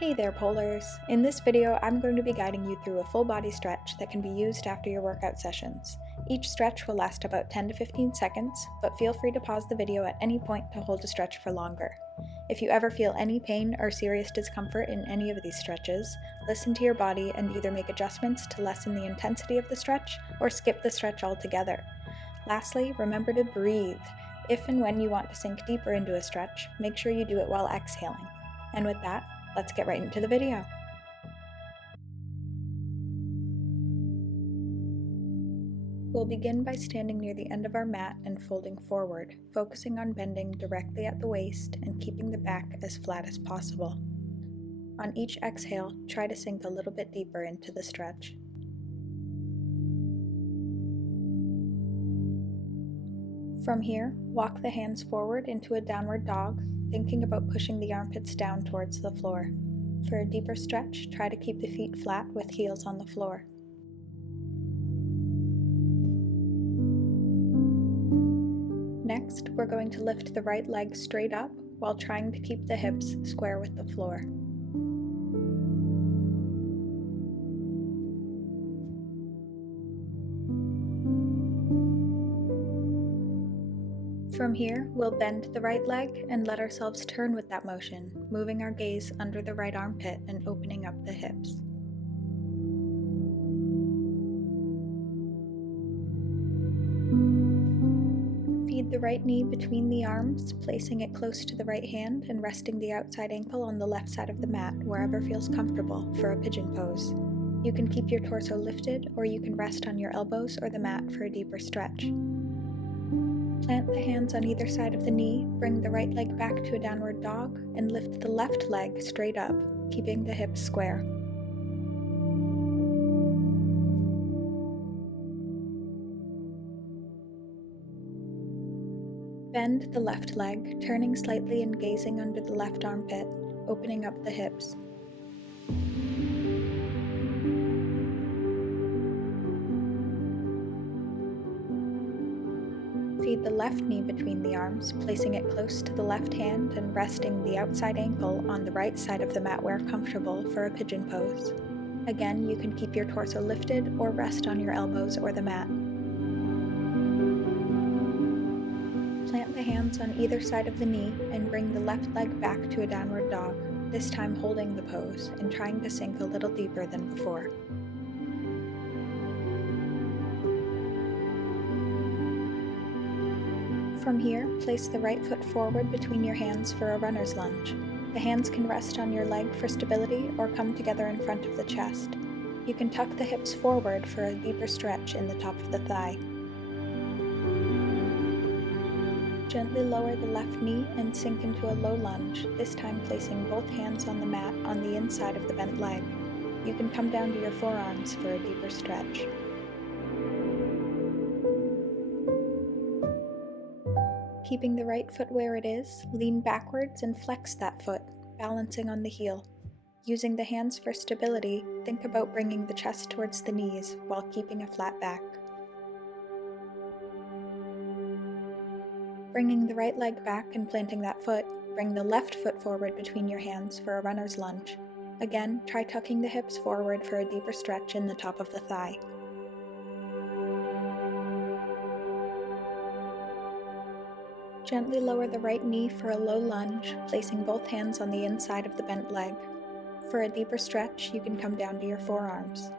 Hey there, Polars! In this video, I'm going to be guiding you through a full body stretch that can be used after your workout sessions. Each stretch will last about 10 to 15 seconds, but feel free to pause the video at any point to hold a stretch for longer. If you ever feel any pain or serious discomfort in any of these stretches, listen to your body and either make adjustments to lessen the intensity of the stretch or skip the stretch altogether. Lastly, remember to breathe. If and when you want to sink deeper into a stretch, make sure you do it while exhaling. And with that, let's get right into the video. We'll begin by standing near the end of our mat and folding forward, focusing on bending directly at the waist and keeping the back as flat as possible. On each exhale, try to sink a little bit deeper into the stretch. From here, walk the hands forward into a downward dog, thinking about pushing the armpits down towards the floor. For a deeper stretch, try to keep the feet flat with heels on the floor. Next, we're going to lift the right leg straight up while trying to keep the hips square with the floor. From here, we'll bend the right leg and let ourselves turn with that motion, moving our gaze under the right armpit and opening up the hips. Feed the right knee between the arms, placing it close to the right hand and resting the outside ankle on the left side of the mat, wherever feels comfortable, for a pigeon pose. You can keep your torso lifted, or you can rest on your elbows or the mat for a deeper stretch. Plant the hands on either side of the knee, bring the right leg back to a downward dog, and lift the left leg straight up, keeping the hips square. Bend the left leg, turning slightly and gazing under the left armpit, opening up the hips. Feed the left knee between the arms, placing it close to the left hand and resting the outside ankle on the right side of the mat where comfortable for a pigeon pose. Again, you can keep your torso lifted or rest on your elbows or the mat. Plant the hands on either side of the knee and bring the left leg back to a downward dog, this time holding the pose and trying to sink a little deeper than before. From here, place the right foot forward between your hands for a runner's lunge. The hands can rest on your leg for stability or come together in front of the chest. You can tuck the hips forward for a deeper stretch in the top of the thigh. Gently lower the left knee and sink into a low lunge, this time placing both hands on the mat on the inside of the bent leg. You can come down to your forearms for a deeper stretch. Keeping the right foot where it is, lean backwards and flex that foot, balancing on the heel. Using the hands for stability, think about bringing the chest towards the knees while keeping a flat back. Bringing the right leg back and planting that foot, bring the left foot forward between your hands for a runner's lunge. Again, try tucking the hips forward for a deeper stretch in the top of the thigh. Gently lower the right knee for a low lunge, placing both hands on the inside of the bent leg. For a deeper stretch, you can come down to your forearms.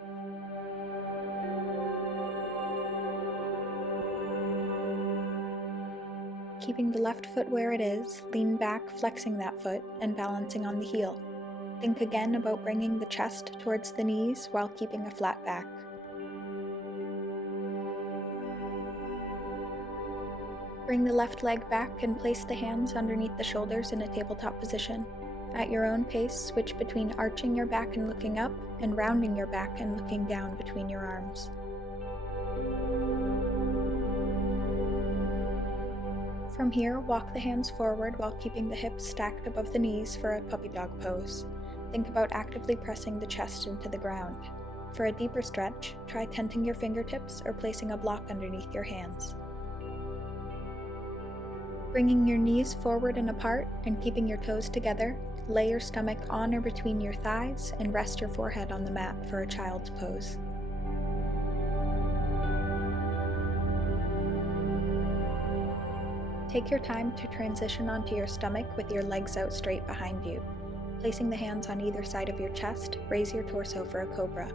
Keeping the left foot where it is, lean back, flexing that foot, and balancing on the heel. Think again about bringing the chest towards the knees while keeping a flat back. Bring the left leg back and place the hands underneath the shoulders in a tabletop position. At your own pace, switch between arching your back and looking up, and rounding your back and looking down between your arms. From here, walk the hands forward while keeping the hips stacked above the knees for a puppy dog pose. Think about actively pressing the chest into the ground. For a deeper stretch, try tenting your fingertips or placing a block underneath your hands. Bringing your knees forward and apart and keeping your toes together, lay your stomach on or between your thighs and rest your forehead on the mat for a child's pose. Take your time to transition onto your stomach with your legs out straight behind you. Placing the hands on either side of your chest, raise your torso for a cobra.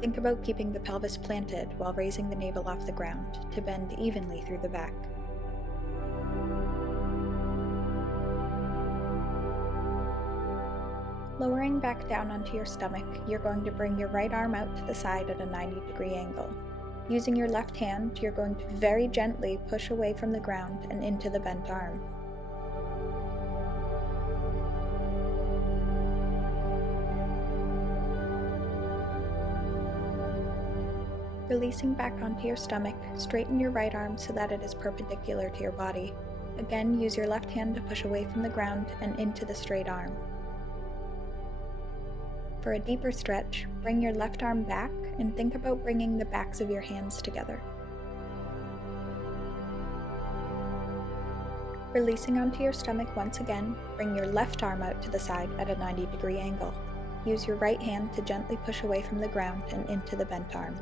Think about keeping the pelvis planted while raising the navel off the ground to bend evenly through the back. Lowering back down onto your stomach, you're going to bring your right arm out to the side at a 90-degree angle. Using your left hand, you're going to very gently push away from the ground and into the bent arm. Releasing back onto your stomach, straighten your right arm so that it is perpendicular to your body. Again, use your left hand to push away from the ground and into the straight arm. For a deeper stretch, bring your left arm back and think about bringing the backs of your hands together. Releasing onto your stomach once again, bring your left arm out to the side at a 90-degree angle. Use your right hand to gently push away from the ground and into the bent arm.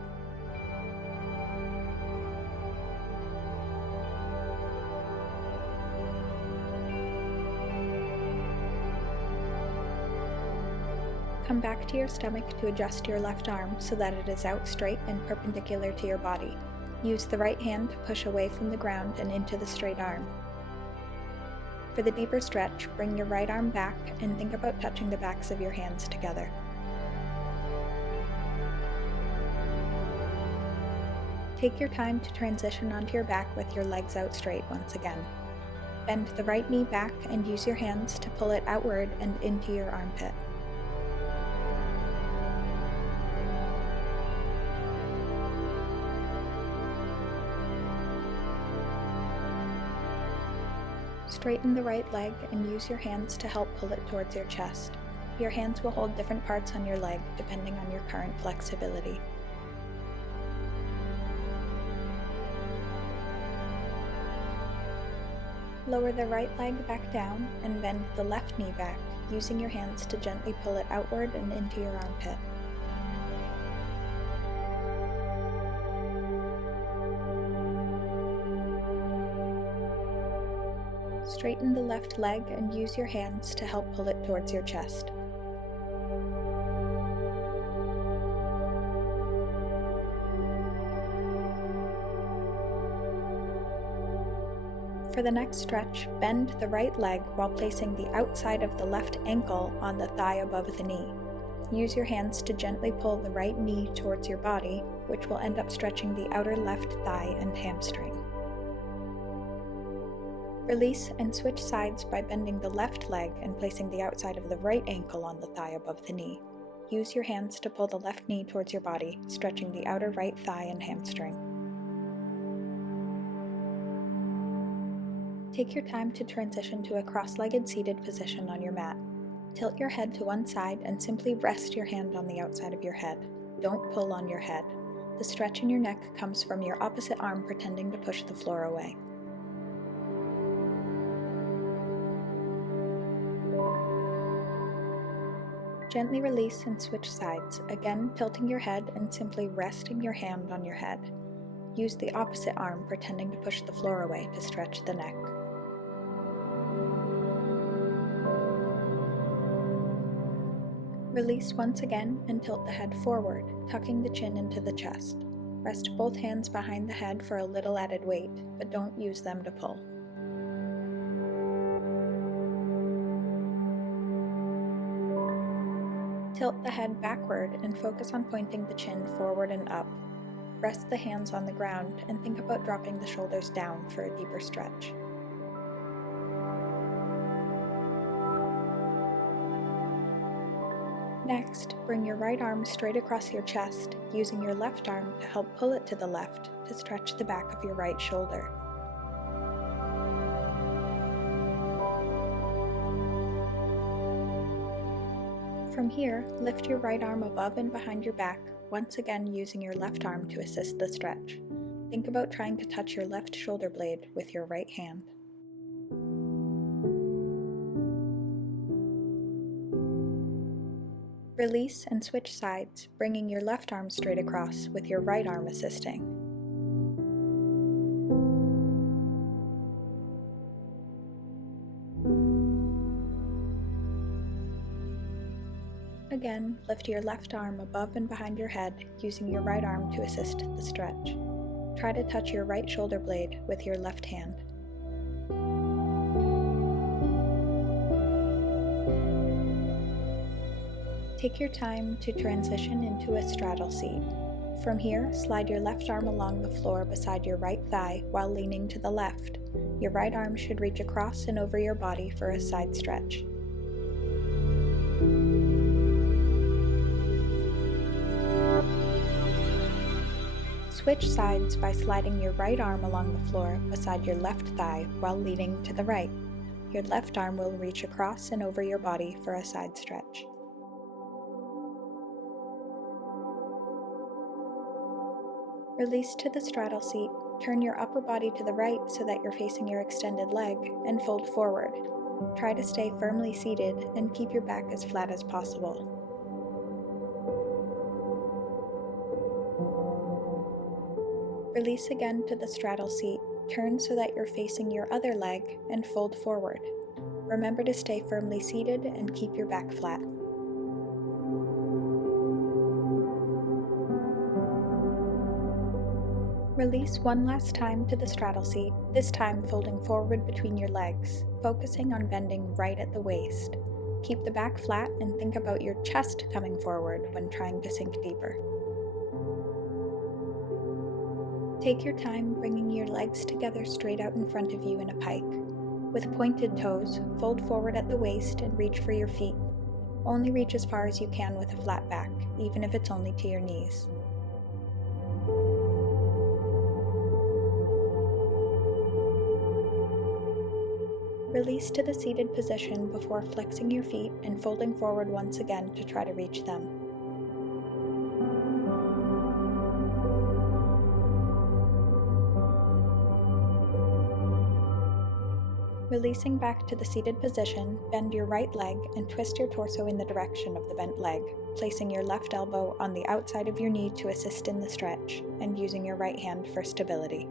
Come back to your stomach to adjust your left arm so that it is out straight and perpendicular to your body. Use the right hand to push away from the ground and into the straight arm. For the deeper stretch, bring your right arm back and think about touching the backs of your hands together. Take your time to transition onto your back with your legs out straight once again. Bend the right knee back and use your hands to pull it outward and into your armpit. Straighten the right leg and use your hands to help pull it towards your chest. Your hands will hold different parts on your leg depending on your current flexibility. Lower the right leg back down and bend the left knee back, using your hands to gently pull it outward and into your armpit. Straighten the left leg and use your hands to help pull it towards your chest. For the next stretch, bend the right leg while placing the outside of the left ankle on the thigh above the knee. Use your hands to gently pull the right knee towards your body, which will end up stretching the outer left thigh and hamstring. Release and switch sides by bending the left leg and placing the outside of the right ankle on the thigh above the knee. Use your hands to pull the left knee towards your body, stretching the outer right thigh and hamstring. Take your time to transition to a cross-legged seated position on your mat. Tilt your head to one side and simply rest your hand on the outside of your head. Don't pull on your head. The stretch in your neck comes from your opposite arm pretending to push the floor away. Gently release and switch sides, again tilting your head and simply resting your hand on your head. Use the opposite arm pretending to push the floor away to stretch the neck. Release once again and tilt the head forward, tucking the chin into the chest. Rest both hands behind the head for a little added weight, but don't use them to pull. Tilt the head backward and focus on pointing the chin forward and up. Rest the hands on the ground and think about dropping the shoulders down for a deeper stretch. Next, bring your right arm straight across your chest, using your left arm to help pull it to the left to stretch the back of your right shoulder. From here, lift your right arm above and behind your back, once again using your left arm to assist the stretch. Think about trying to touch your left shoulder blade with your right hand. Release and switch sides, bringing your left arm straight across with your right arm assisting. Again, lift your left arm above and behind your head, using your right arm to assist the stretch. Try to touch your right shoulder blade with your left hand. Take your time to transition into a straddle seat. From here, slide your left arm along the floor beside your right thigh while leaning to the left. Your right arm should reach across and over your body for a side stretch. Switch sides by sliding your right arm along the floor beside your left thigh while leaning to the right. Your left arm will reach across and over your body for a side stretch. Release to the straddle seat, turn your upper body to the right so that you're facing your extended leg, and fold forward. Try to stay firmly seated and keep your back as flat as possible. Release again to the straddle seat, turn so that you're facing your other leg, and fold forward. Remember to stay firmly seated and keep your back flat. Release one last time to the straddle seat, this time folding forward between your legs, focusing on bending right at the waist. Keep the back flat and think about your chest coming forward when trying to sink deeper. Take your time bringing your legs together straight out in front of you in a pike. With pointed toes, fold forward at the waist and reach for your feet. Only reach as far as you can with a flat back, even if it's only to your knees. Release to the seated position before flexing your feet and folding forward once again to try to reach them. Releasing back to the seated position, bend your right leg and twist your torso in the direction of the bent leg, placing your left elbow on the outside of your knee to assist in the stretch, and using your right hand for stability.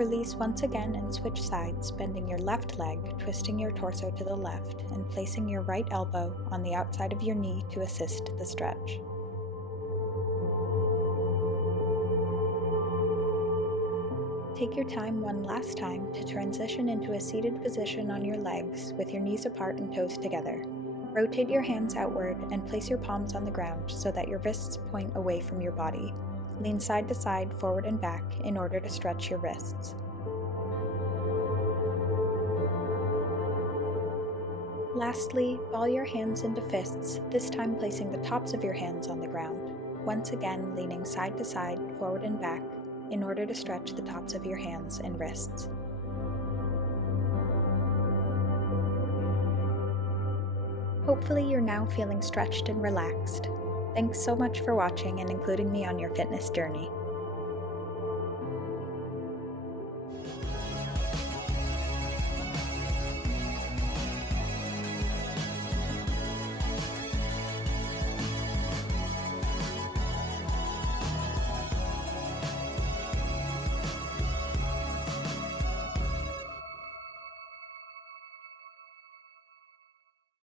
Release once again and switch sides, bending your left leg, twisting your torso to the left, and placing your right elbow on the outside of your knee to assist the stretch. Take your time one last time to transition into a seated position on your legs with your knees apart and toes together. Rotate your hands outward and place your palms on the ground so that your wrists point away from your body. Lean side to side, forward and back in order to stretch your wrists. Lastly, ball your hands into fists, this time placing the tops of your hands on the ground. Once again, leaning side to side, forward and back, in order to stretch the tops of your hands and wrists. Hopefully you're now feeling stretched and relaxed. Thanks so much for watching and including me on your fitness journey.